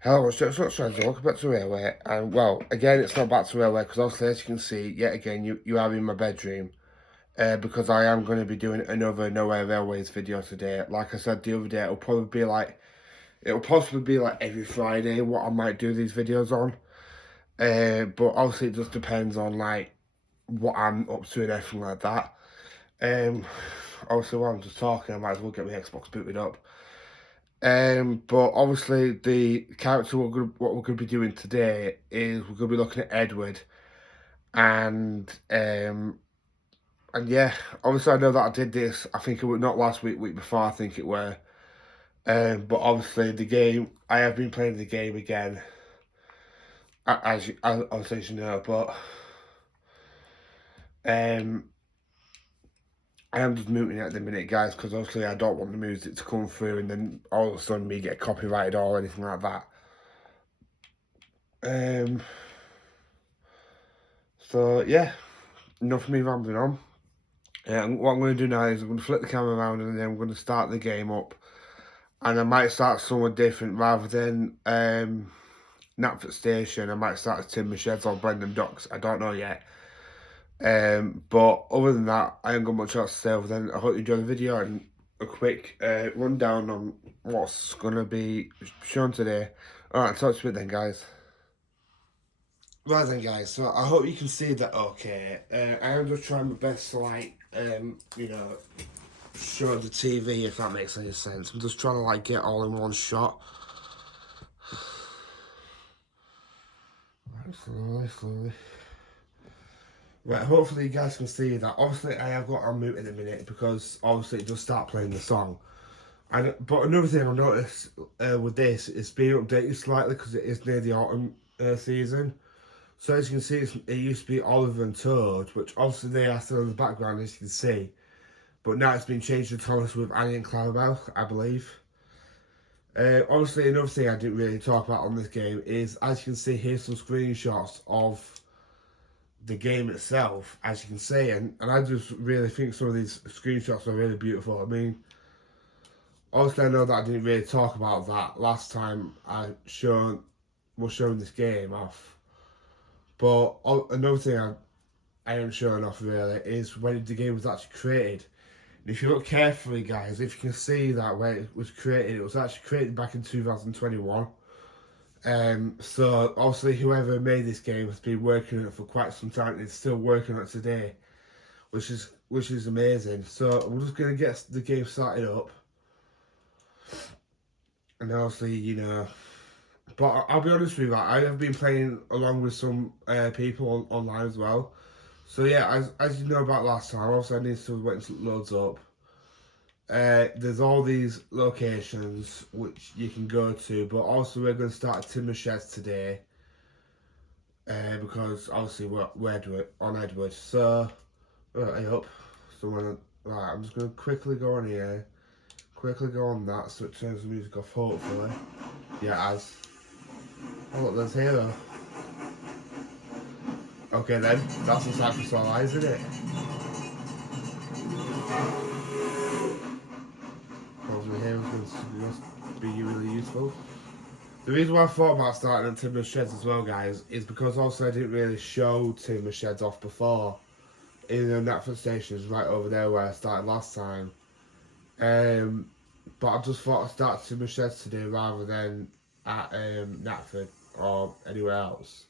Hello, it's not trying to welcome back to Railway, and well, again, it's not back to Railway, because obviously, as you can see, yet again, you are in my bedroom, because I am going to be doing another Nowhere Railways video today. Like I said the other day, it'll possibly be like every Friday what I might do these videos on, but obviously it just depends on like what I'm up to and everything like that. Um, Obviously while I'm just talking, I might as well get my Xbox booted up. But obviously the character what we're gonna be doing today is we're gonna be looking at Edward, and yeah, obviously I know that I did this. I think it was not last week, week before. I think it were. But obviously the game, I have been playing the game again, as you know. But um, I am just muting it at the minute, guys, because obviously I don't want the music to come through and then all of a sudden me get copyrighted or anything like that. So yeah, enough of me rambling on. What I'm going to do now is I'm going to flip the camera around and then I'm going to start the game up. And I might start somewhere different rather than Knapford Station. I might start at Timber Sheds or Brendan Docks. I don't know yet. But other than that, I ain't got much else to say other than I hope you enjoyed the video and a quick rundown on what's going to be shown today. Alright, talk to you then, guys. Right then, guys, so I hope you can see that okay. I am just trying my best to, like, show the TV, if that makes any sense. I'm just trying to, like, get all in one shot. Right, slowly. Right, hopefully you guys can see that. Obviously, I have got on mute in a minute because, obviously, it does start playing the song. But another thing I've noticed with this is being updated slightly because it is near the autumn season. So as you can see, it used to be Oliver and Toad, which obviously they are still in the background, as you can see. But now it's been changed to Thomas with Annie and Clarabelle, I believe. Obviously, another thing I didn't really talk about on this game is, as you can see, here's some screenshots of the game itself, as you can see. And I just really think some of these screenshots are really beautiful. I mean, obviously I know that I didn't really talk about that last time I was showing this game off. But another thing I am showing off really is when the game was actually created. And if you look carefully, guys, if you can see that when it was created, it was actually created back in 2021. So obviously whoever made this game has been working on it for quite some time and is still working on it today, which is amazing. So we're just gonna get the game started up. And obviously, but I'll be honest with you, I have been playing along with some people online as well. So yeah, as you know about last time, obviously I need to wait until it loads up. There's all these locations which you can go to, but also we're going to start at Timber Sheds today. Because obviously we're on Edward. So, I hope someone. Right, I'm just going to quickly go on here. Quickly go on that so it turns the music off, hopefully. Yeah, as. Oh, look, there's Hero. Okay then, that's a sight for sore eyes, isn't it? Hopefully Hero's going to be really useful. The reason why I thought about starting at Timber Sheds as well, guys, is because also I didn't really show Timber Sheds off before. Even though Knapford Station is right over there where I started last time. But I just thought I'd start Timber Sheds today rather than at Knapford or anywhere else.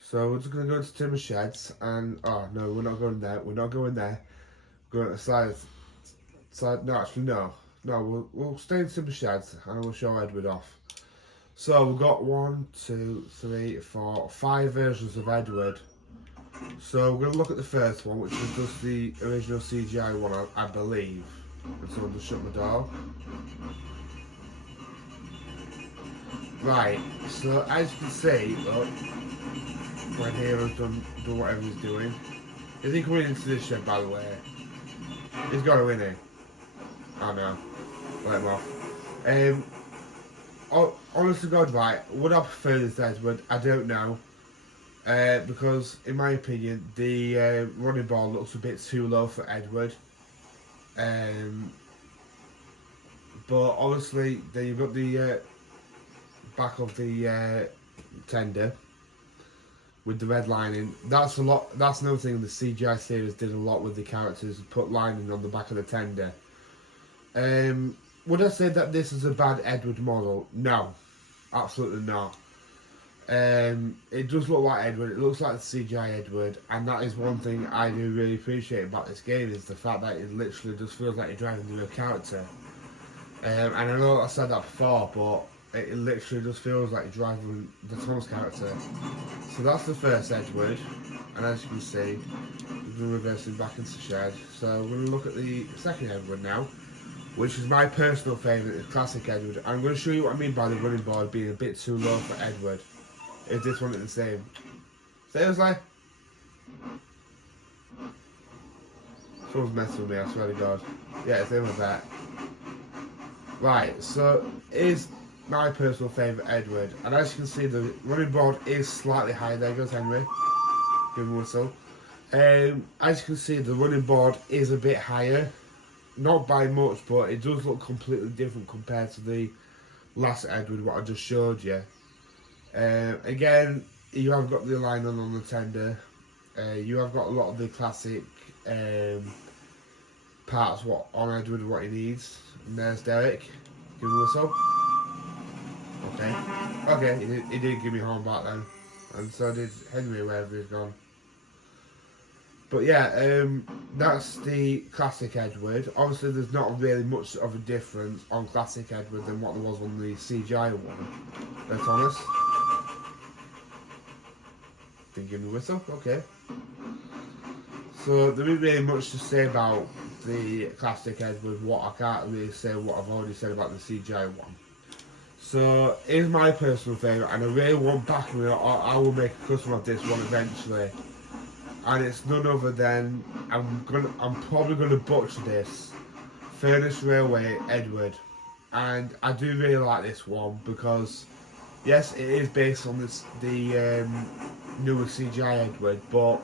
So we're just going to go into Timber Sheds and, oh no, we're not going there, we're not going there. We're going to side, no actually no. No, we'll stay in Timber Sheds and we'll show Edward off. So we've got 1, 2, 3, 4, 5 versions of Edward. So we're going to look at the first one, which is just the original CGI one, I believe. And someone just shut my door. Right, so as you can see, look, when Hero's done whatever he's doing. Is he coming into this shed, by the way? He's got to, isn't he? Oh no, let him off. Honest to God, right, would I prefer this Edward? I don't know. Because, in my opinion, the running ball looks a bit too low for Edward. But honestly, then you've got the back of the tender with the red lining. That's a lot. That's another thing the CGI series did a lot with the characters. Put lining on the back of the tender. Would I say that this is a bad Edward model? No, absolutely not. It does look like Edward. It looks like the CGI Edward, and that is one thing I do really appreciate about this game is the fact that it literally just feels like you're driving through a character. And I know I said that before, but it literally just feels like you're driving the Thomas character. So that's the first Edward, and as you can see, we're reversing back into shed. So we're going to look at the second Edward now, which is my personal favourite, the classic Edward. I'm going to show you what I mean by the running board being a bit too low for Edward. If this one is the same. Seriously? Someone's messing with me, I swear to God. Yeah, it's in with that. Right, so is my personal favourite Edward. And as you can see, the running board is slightly higher. There goes Henry. Give him a whistle. As you can see, the running board is a bit higher. Not by much, but it does look completely different compared to the last Edward, what I just showed you. Again, you have got the line on the tender. You have got a lot of the classic parts what on Edward what he needs. And there's Derek. Give him a whistle. Okay. Okay, he did give me a horn back then. And so did Henry wherever he's gone. But yeah, that's the classic Edward. Obviously there's not really much of a difference on classic Edward than what there was on the CGI one. Let's honest. Didn't give me a whistle, okay. So there isn't really much to say about the classic Edward. What I can't really say what I've already said about the CGI one. So here's my personal favourite, and I really want backing it, or I will make a custom of this one eventually. And it's none other than I'm probably gonna butcher this. Furnace Railway Edward, and I do really like this one because yes, it is based on the newer CGI Edward, but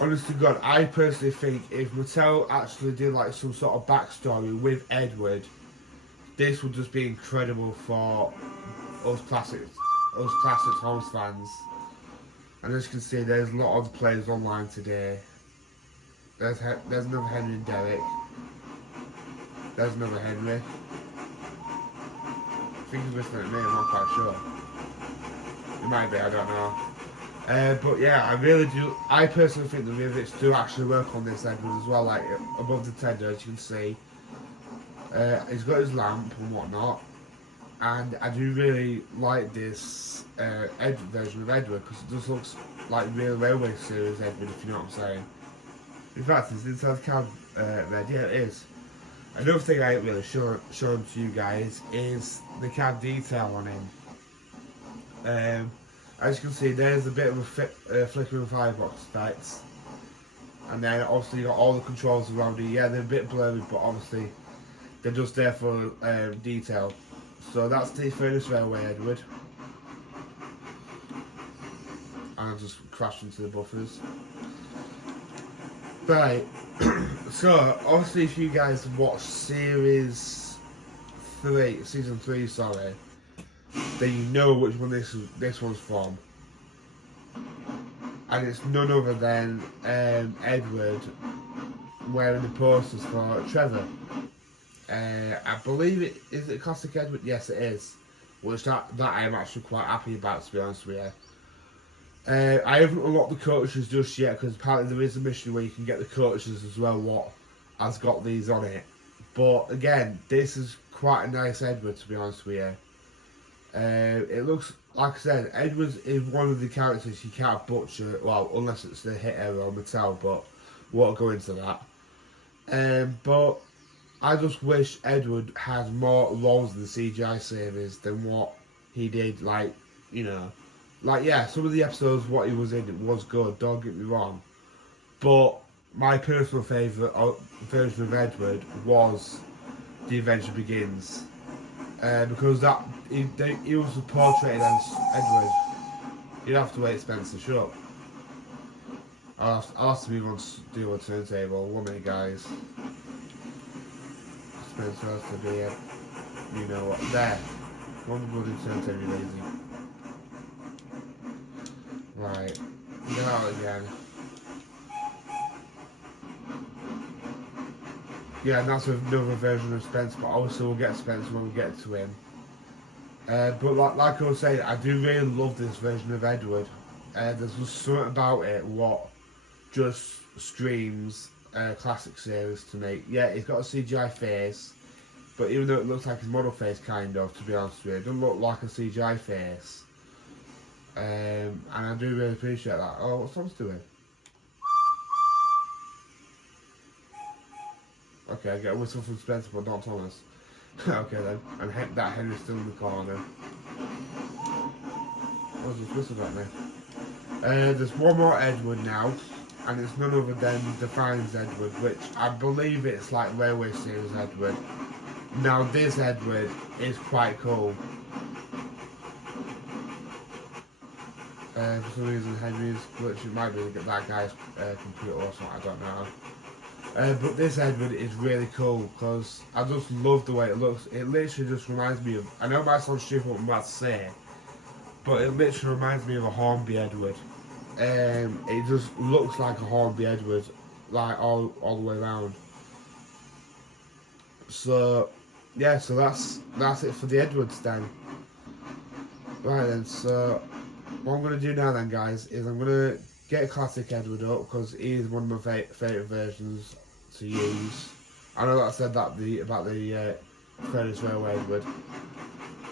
honest to God, I personally think if Mattel actually did like some sort of backstory with Edward, this would just be incredible for us classic Holmes fans. And as you can see, there's a lot of players online today. There's another Henry and Derek. There's another Henry. I think he's listening to me, I'm not quite sure. It might be, I don't know. But yeah, I personally think the rivets do actually work on this Edward as well, like above the tender, as you can see. He's got his lamp and whatnot. And I do really like this Edward version of Edward because it just looks like real Railway Series Edward, if you know what I'm saying. In fact, it's inside cab red, yeah it is. Another thing I ain't really shown to you guys is the cab detail on him. As you can see, there's a bit of a flickering firebox effect. And then obviously you got all the controls around it. Yeah, they're a bit blurry, but obviously they're just there for detail. So that's the Furnace Railway Edward. And I just crashed into the buffers. Right, so obviously if you guys watch season 3, sorry, then you know which one this one's from. And it's none other than Edward wearing the posters for Trevor. I believe is it classic Edward? Yes, it is. Which that I am actually quite happy about, to be honest with you. I haven't unlocked the coaches just yet because apparently there is a mission where you can get the coaches as well. What has got these on it? But again, this is quite a nice Edward, to be honest with you. It looks like I said, Edward is one of the characters you can't butcher. Well, unless it's the hit error or Mattel, but won't go into that. But I just wish Edward had more roles in the CGI series than what he did. Like, you know, like yeah, some of the episodes what he was in was good. Don't get me wrong, but my personal favourite version of Edward was The Adventure Begins, because that he was portrayed as Edward. You'd have to wait, Spencer. Shut up. I'll have to move on to do a turntable. 1 minute, guys. Spencer has to be you know what, there. One bloody turn to be lazy. Right. Get out again. Yeah, and that's another version of Spence, but obviously we'll get Spence when we get to him. But like I was saying, I do really love this version of Edward. There's just something about it what just screams classic series to me. Yeah, he's got a CGI face, but even though it looks like his model face kind of, to be honest with you, it doesn't look like a CGI face. And I do really appreciate that. Oh, what's Thomas doing? Okay, I get a whistle from Spencer, but not Thomas. Okay then, and that Henry's still in the corner. What's this whistle at me? There's one more Edward now, and it's none other than Defiance Edward, which I believe it's like Railway Series Edward. Now this Edward is quite cool. For some reason Henry's glitch, it might be that guy's computer or something, I don't know. But this Edward is really cool because I just love the way it looks. It literally just reminds me of, I know it might sound stupid what I'm about to say, but it literally reminds me of a Hornby Edward. It just looks like a Hornby Edward, like all the way around. So yeah, so that's it for the Edwards then. Right then, so what I'm going to do now then, guys, is I'm going to get a classic Edward up because he is one of my favourite versions to use. I know that I said that about the Furnace Railway Edward,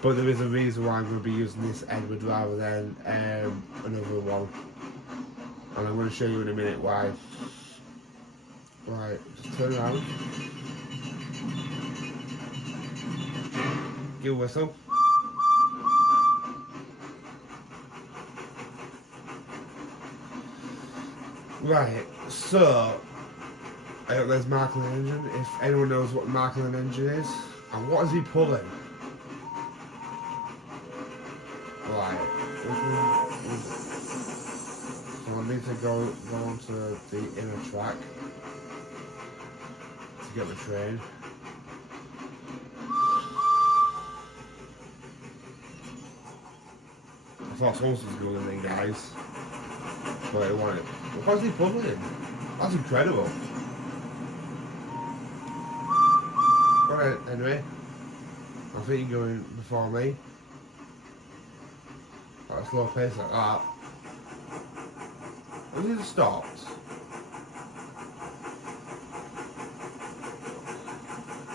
but there is a reason why I'm going to be using this Edward rather than another one, and I'm going to show you in a minute why. Right, just turn around, give a whistle. Right, so there's Markling engine. If anyone knows what Markling engine is, and what is he pulling? Right, so I need to go onto the inner track to get the train. I thought someone was going in, guys. But it wanted. What is he pulling? That's incredible. Right, anyway. I think you're going before me. At a slow pace like that. Has he just stopped?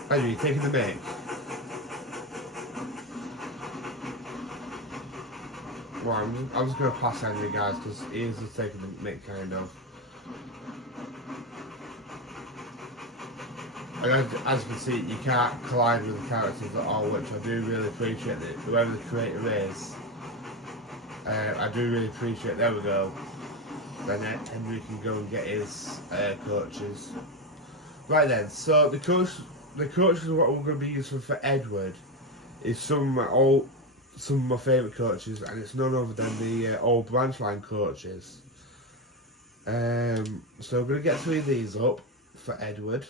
Are you taking the mic? Well, I'm just going to pass Henry, guys, because he is just taking the mic, kind of. And as you can see, you can't collide with the characters at all, which I do really appreciate. That whoever the creator is, I do really appreciate. There we go. Then Henry can go and get his coaches. Right then, so the coaches what we're going to be using for Edward is some of my favourite coaches, and it's none other than the old branch line coaches. So I'm going to get 3 of these up for Edward.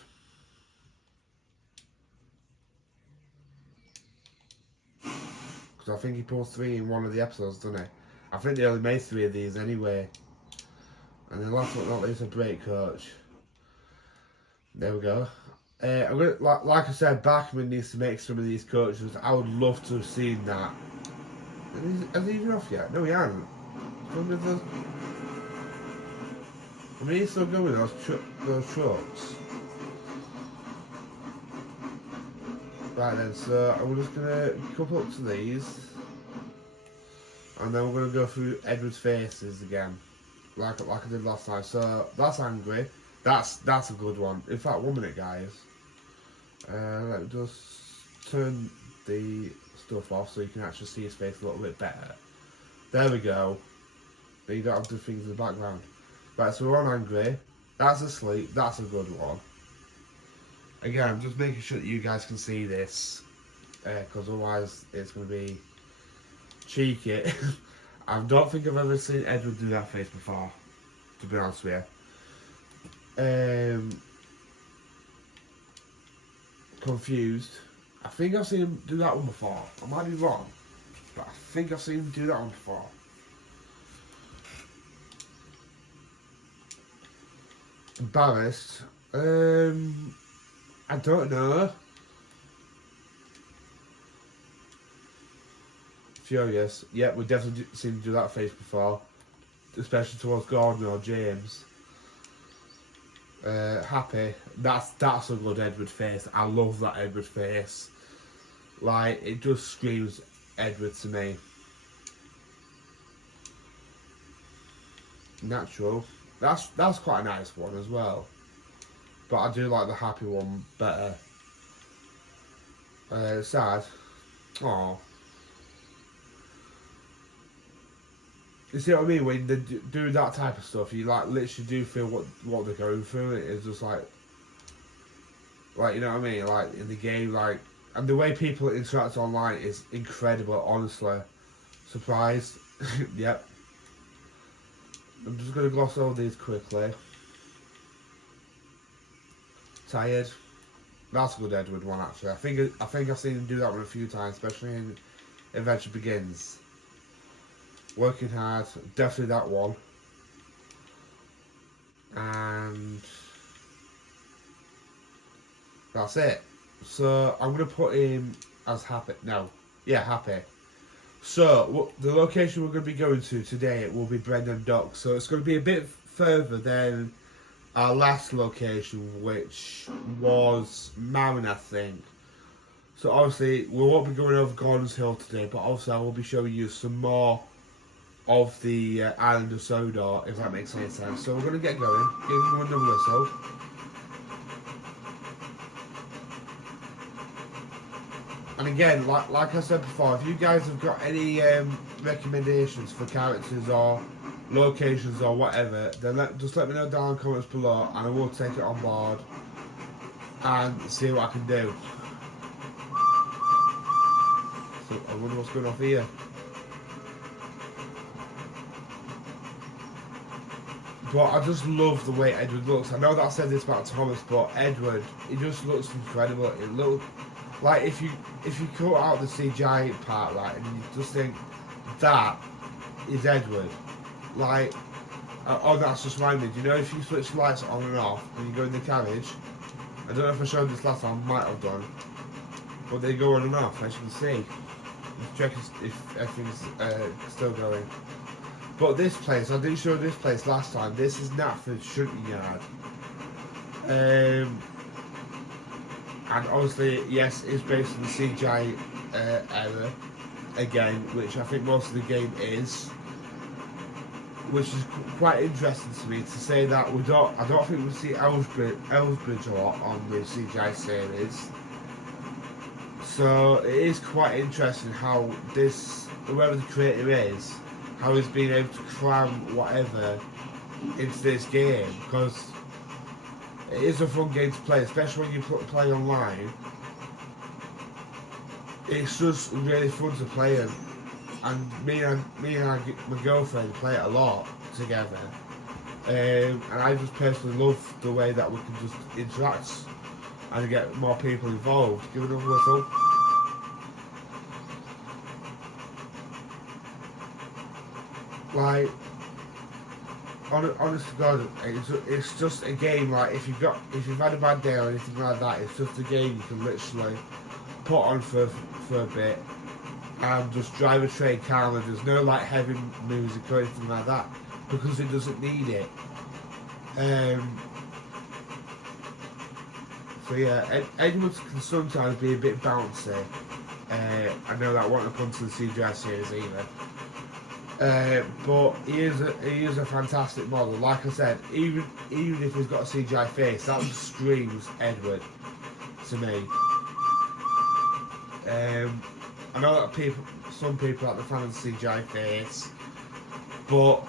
Because I think he pulls 3 in one of the episodes, doesn't he? I think they only made 3 of these anyway. And then last but not least, a brake coach. There we go. I'm gonna, like I said, Bachman needs to make some of these coaches. I would love to have seen that. Has he even off yet? No, he hasn't. I mean, he's still going with those trucks. Right then, so I'm just gonna couple up to these, and then we're gonna go through Edward's faces again, like I did last time. So that's angry. That's a good one. In fact, 1 minute, guys. Let me just turn the stuff off so you can actually see his face a little bit better. There we go. But you don't have to do things in the background. Right, so we're on angry. That's asleep. That's a good one. Again, I'm just making sure that you guys can see this, because otherwise it's going to be cheeky. I don't think I've ever seen Edward do that face before, to be honest with you. Confused. I think I've seen him do that one before. I might be wrong, but I think I've seen him do that one before. Embarrassed? I don't know. Furious? Yeah, we've definitely seen him do that face before, especially towards Gordon or James. Happy? That's a good Edward face. I love that Edward face. Like, it just screams Edward to me. Natural. That's quite a nice one as well. But I do like the happy one better. Sad. Oh. You see what I mean? When they do that type of stuff, you like literally do feel what they're going through. It's just like you know what I mean? Like in the game, like, and the way people interact online is incredible. Honestly, surprised. Yep. I'm just gonna gloss over these quickly. Tired. That's a good Edward one actually. I think I've seen him do that one a few times, especially in Adventure Begins. Working hard, definitely that one. And that's it. So I'm gonna put him as happy. No, yeah, happy. So the location we're gonna be going to today will be Brendan Dock. So it's gonna be a bit further than our last location, which was Marin, I think. So obviously we won't be going over Gordon's Hill today, but obviously I will be showing you some more of the island of Sodor, if that makes any sense. So we're going to get going, give him another whistle. And again, like I said before, if you guys have got any recommendations for characters or locations or whatever, then just let me know down in the comments below, and I will take it on board and see what I can do. So I wonder what's going on here. But I just love the way Edward looks. I know that I said this about Thomas, but Edward, he just looks incredible. It looks like if you cut out the CGI part, right, and you just think that is Edward. Like, oh, that's just reminded me. You know, if you switch the lights on and off and you go in the carriage, I don't know if I showed this last time, I might have done, but they go on and off, as you can see. Just check if everything's still going. But this place, I didn't show this place last time. This is Knapford Shooting Yard. And obviously, yes, it's based on the CGI era again, which I think most of the game is. Which is quite interesting to me to say that I don't think we see Elsbridge a lot on the CGI series. So it is quite interesting how whoever the creator is, how he's been able to cram whatever into this game, because it is a fun game to play, especially when you play online. It's just really fun to play, and me and my girlfriend play it a lot together, and I just personally love the way that we can just interact and get more people involved. Give another whistle. Like, honest to God, it's just a game. Like, if you've had a bad day or anything like that, it's just a game you can literally put on for a bit and just drive a train calmly. There's no like heavy music or anything like that because it doesn't need it. So yeah, Edwards can sometimes be a bit bouncy. I know that won't come to the CGI series either. But he is a fantastic model. Like I said, even if he's got a CGI face, that just screams Edward to me. I know that some people like the fan of the CGI face, but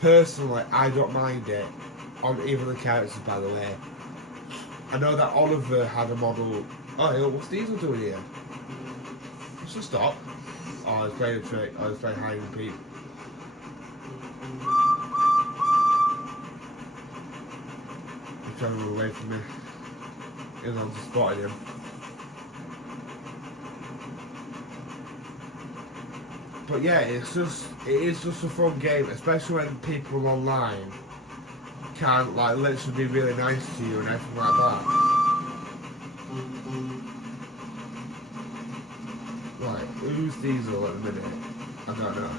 personally, I don't mind it on either of the characters. By the way, I know that Oliver had a model. Oh, hey, what's Diesel doing here? What's the stop? Oh, he's playing a trick. Oh, he's playing hide and peek. He's trying to run away from me. Even though I just spotted him. But yeah, it is just a fun game, especially when people online can like literally be really nice to you and everything like that. Like, who's Diesel at the minute? I don't know.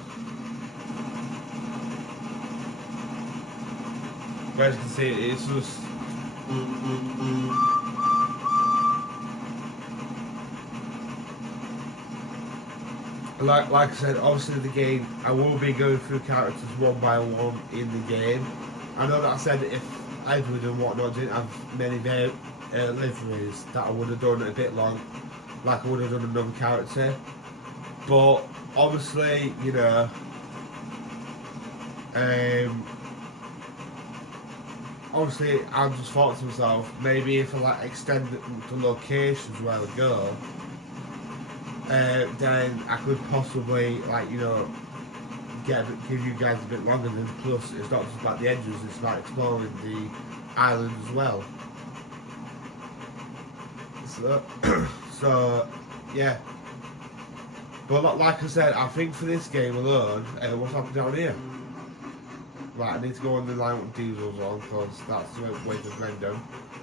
But as you can see, it's just like I said, obviously the game, I will be going through characters one by one in the game. I know that I said if Edward and whatnot didn't have many liveries, that I would have done it a bit long, like I would have done another character. But obviously, you know, obviously I just thought to myself, maybe if I like extend the locations where I go, then I could possibly, like, you know, give you guys a bit longer. Than plus, it's not just about the edges; it's about exploring the island as well. So yeah. But like I said, I think for this game alone, what's happening down here? Right, I need to go on the line with Diesel's on because that's the way to random.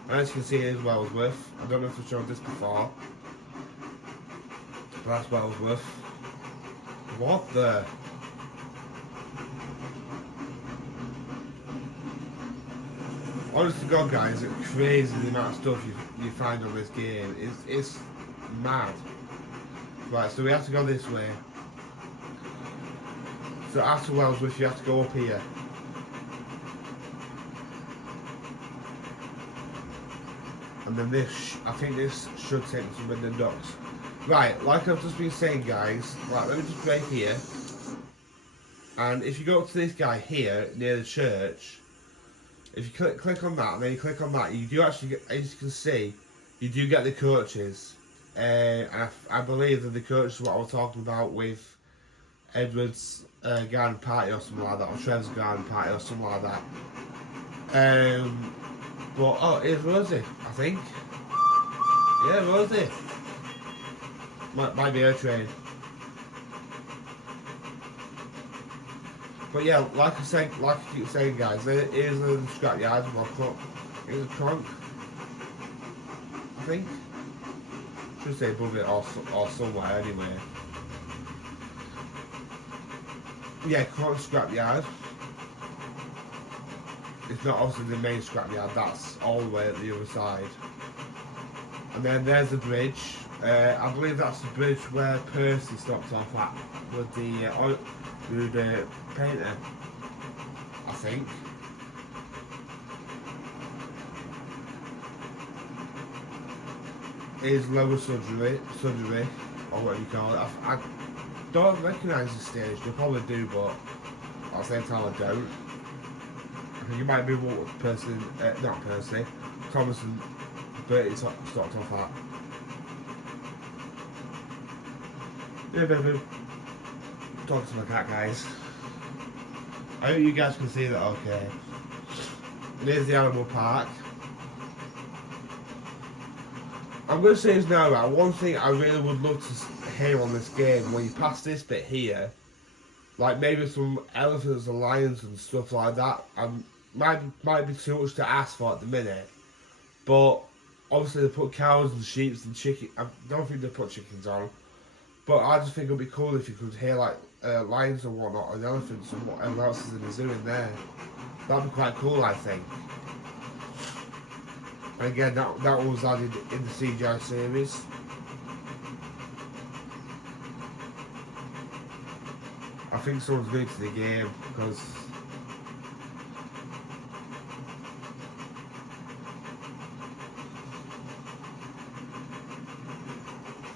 And as you can see, here's Wellsworth. I don't know if I've showed this before. That's Wellsworth. What the? Honest to God, guys, it's crazy the amount of stuff you find on this game. It's mad. Right, so we have to go this way. So after Wellsworth, you have to go up here. And then this, I think this should take us to Minden Docks. Right, like I've just been saying, guys, right, let me just break here. And if you go up to this guy here, near the church, if you click on that, and then you click on that, you do actually get, as you can see, you do get the coaches. And I believe that the coaches what I was talking about with Edward's garden party or something like that, or Trev's garden party or something like that. But, oh, here's Rosie, I think. Yeah, Rosie. Might be her train. But yeah, like I keep saying, guys, here's the scrapyard. Here's a trunk, I think. Should say above it or somewhere anyway. Yeah, Crunk scrapyard. It's not obviously the main scrapyard. That's all the way at the other side. And then there's the bridge. I believe that's the bridge where Percy stopped off at with the painter, I think. Is Lower Sudbury, or whatever you call it. I don't recognise the stage. They probably do, but at the same time I don't. I think it might be what Percy, not Percy, Thomas and Bertie stopped off at. Yeah, baby. Talking to my cat, guys. I hope you guys can see that okay. And here's the animal park. I'm going to say this now, right? One thing I really would love to hear on this game, when you pass this bit here, like maybe some elephants and lions and stuff like that, might be too much to ask for at the minute. But obviously they put cows and sheep and chicken. I don't think they put chickens on. But I just think it would be cool if you could hear like lions and whatnot, and elephants and whatever else is in the zoo in there. That'd be quite cool, I think. And again, that was added in the CGI series. I think someone's new to the game because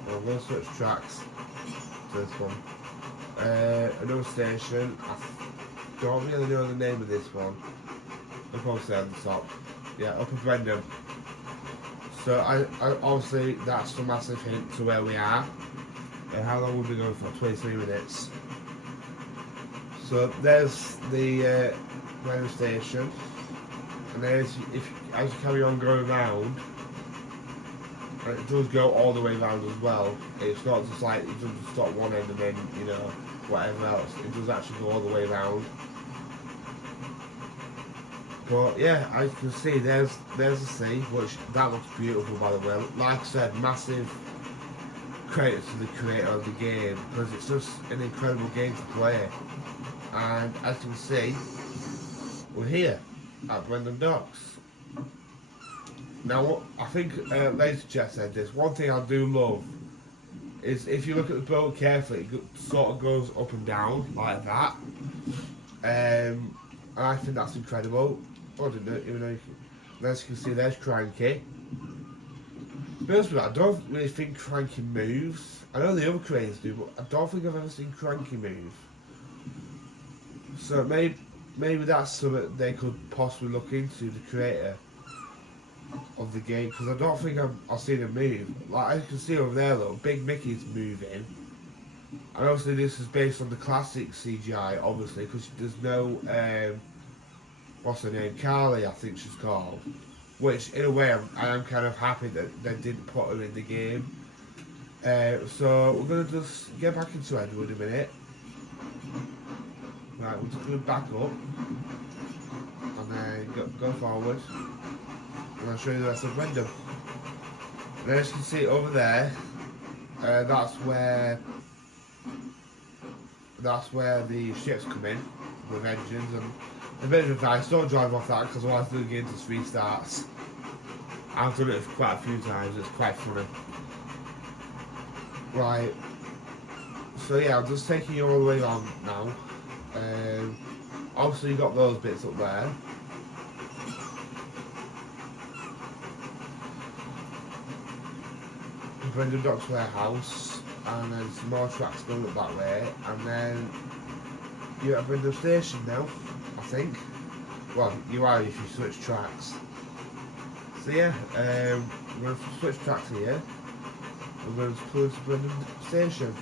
I'm going to switch tracks to this one. Another station. I don't really know the name of this one. I'll probably say on the top. Yeah, Upper Brendan. So I obviously that's a massive hint to where we are. How long will we going for? 23 minutes. So there's the railway station, and then as you carry on going round, and it does go all the way round as well. It's not just like it doesn't stop one end and then, you know, whatever else, it does actually go all the way around. But yeah, as you can see, there's the sea, which that looks beautiful, by the way. Like I said, massive credit to the creator of the game, because it's just an incredible game to play. And as you can see, we're here at Brendan Docks. Now, I think Laser Chat said this. One thing I do love is if you look at the boat carefully, it sort of goes up and down like that. And I think that's incredible. I didn't know, even though as you can see, there's Cranky. Personally, I don't really think Cranky moves. I know the other creators do, but I don't think I've ever seen Cranky move. So maybe that's something they could possibly look into, the creator of the game, because I don't think I've seen him move. Like, as you can see over there, look, Big Mickey's moving. And obviously this is based on the classic CGI, obviously, because there's no, what's her name, Carly, I think she's called. Which, in a way, I am kind of happy that they didn't put her in the game. So we're going to just get back into Edward in a minute. Right, we're just going to back up. And then go forward. And I'll show you the rest of Brendan. And as you can see over there, that's where the ships come in with engines. And a bit of advice: don't drive off that, because otherwise the game just restarts. I've done it quite a few times. It's quite funny. Right. So yeah, I'm just taking you all the way on now. Obviously, you got those bits up there. Brendan Docks Warehouse, and then some more tracks going up that way, and then you're at Brendan Station now, I think. Well, you are if you switch tracks. So yeah, we're going to switch tracks here. We're going to pull into Brendan Station.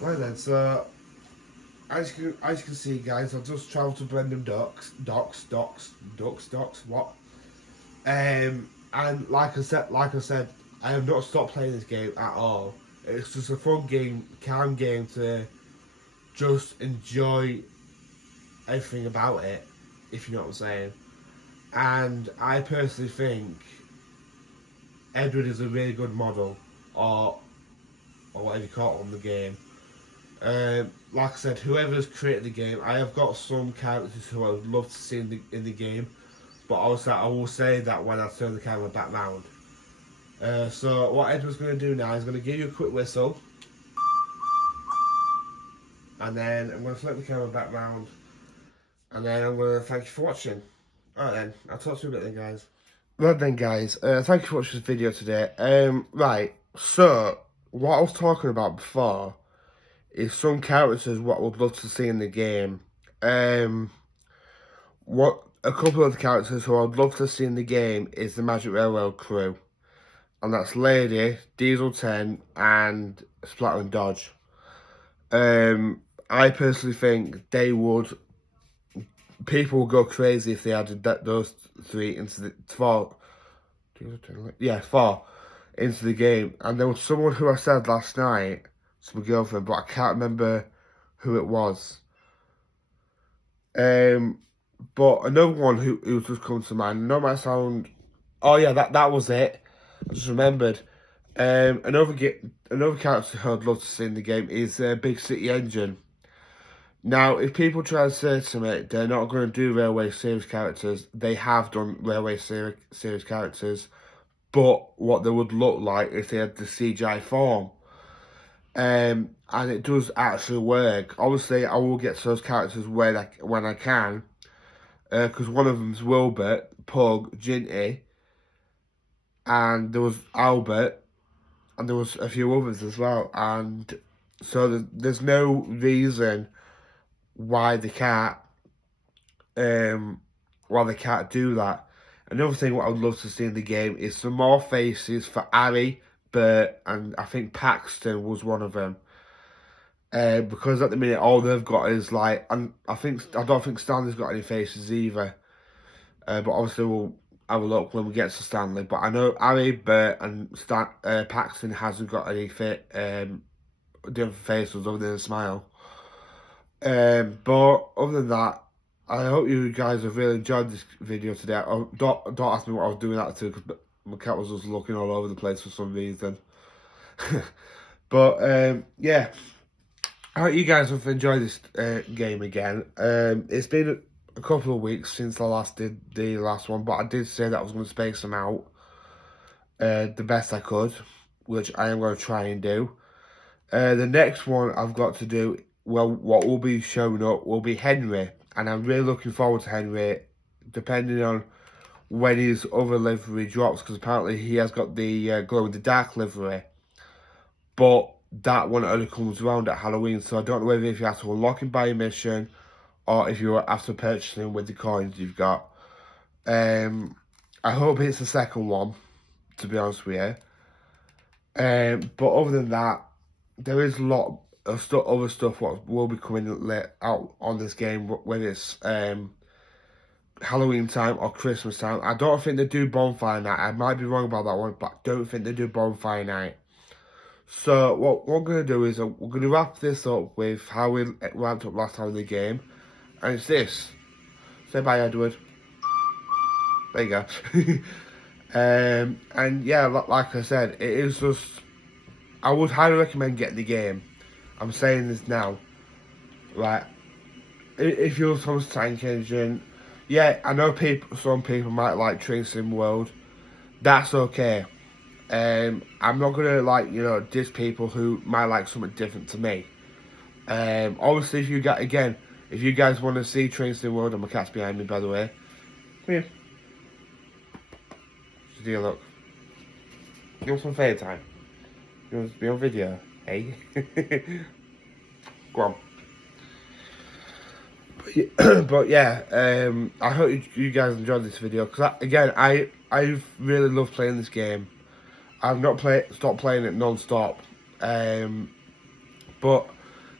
Right then, so as you can see, guys, I've just travelled to Brendan Docks, what? And like I said, I have not stopped playing this game at all. It's just a fun game, calm game to just enjoy everything about it, if you know what I'm saying. And I personally think Edward is a really good model, or whatever you call it on the game. Like I said, whoever's created the game, I have got some characters who I would love to see in the game, but also I will say that when I turn the camera back round. So what Edward's going to do now is going to give you a quick whistle, and then I'm going to flip the camera back round, and then I'm going to thank you for watching. Alright then, I'll talk to you a bit then, guys. Right then, guys, thank you for watching this video today. Right, so what I was talking about before is some characters what I would love to see in the game. What a couple of the characters who I'd love to see in the game is the Magic Railroad crew, and that's Lady, Diesel 10, and Splatter and Dodge. I personally think people would go crazy if they added those three into the four into the game. And there was someone who I said last night to my girlfriend, but I can't remember who it was. But another one who just comes to mind. I know it might sound. Oh yeah, that was it. I just remembered. Another character I'd love to see in the game is Big City Engine. Now, if people try to say to me they're not going to do Railway Series characters, they have done Railway Series characters, but what they would look like if they had the CGI form. And it does actually work. Obviously, I will get to those characters when I can, because one of them's Wilbert, Pug, Ginty, and there was Albert, and there was a few others as well. And so there's no reason why they can't do that. Another thing what I would love to see in the game is some more faces for Harry, Bert, and I think Paxton was one of them. Because at the minute all they've got is like, and I don't think Stanley's got any faces either. But obviously we'll have a look when we get to Stanley. But I know Harry, Bert and Paxton hasn't got any different faces other than a smile. But other than that, I hope you guys have really enjoyed this video today. Oh, don't ask me what I was doing that to, because my cat was just looking all over the place for some reason. But yeah, I hope you guys have enjoyed this game again. It's been a couple of weeks since I last did the last one, but I did say that I was going to space them out the best I could, which I am going to try and do. The next one I've got to do, well, what will be showing up will be Henry, and I'm really looking forward to Henry, depending on when his other livery drops, because apparently he has got the glow in the dark livery, but that one only comes around at Halloween, so I don't know whether if you have to unlock him by a mission, or if you have to purchase him with the coins you've got. I hope it's the second one, to be honest with you. But other than that, there is a lot of other stuff what will be coming out on this game, whether it's Halloween time or Christmas time. I don't think they do bonfire night. I might be wrong about that one, but I don't think they do bonfire night. So what we're going to do is we're going to wrap this up with how we ramped up last time in the game. And it's this. Say bye, Edward. There you go. And yeah, like I said, it is just... I would highly recommend getting the game. I'm saying this now. Right. If you're from Tank Engine... Yeah, I know some people might like Train Sim World. That's okay. I'm not gonna diss people who might like something different to me. Obviously, if you guys want to see Train Sim World, and my cat's behind me, by the way. Come here. Just do a look. You want some fair time? You want to be on video, hey? Go on. But yeah, I hope you guys enjoyed this video, because I really love playing this game. I've not stopped playing it non-stop. But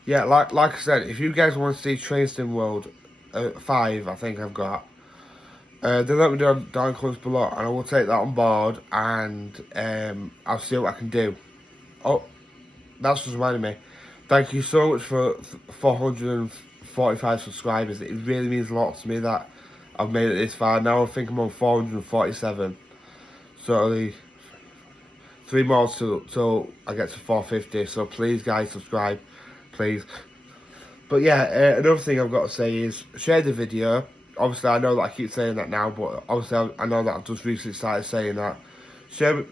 yeah, like I said, if you guys want to see Train Sim World 5, I think I've got, then let me know down in the comments below, and I will take that on board, and I'll see what I can do. Oh, that's just reminding me. Thank you so much for 445 subscribers. It really means a lot to me that I've made it this far. Now I think I'm on 447. So only 3 more till I get to 450. So please, guys, subscribe, please. But yeah, another thing I've got to say is share the video. Obviously, I know that I keep saying that now, but obviously I know that I've just recently started saying that. Share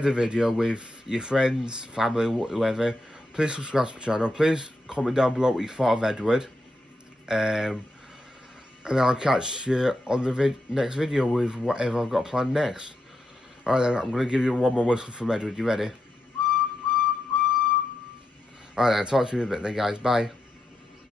the video with your friends, family, whoever. Please subscribe to the channel. Please comment down below what you thought of Edward. And I'll catch you on the next video with whatever I've got planned next. Alright then, I'm going to give you one more whistle from Edward. You ready? Alright then, talk to you in a bit then, guys. Bye.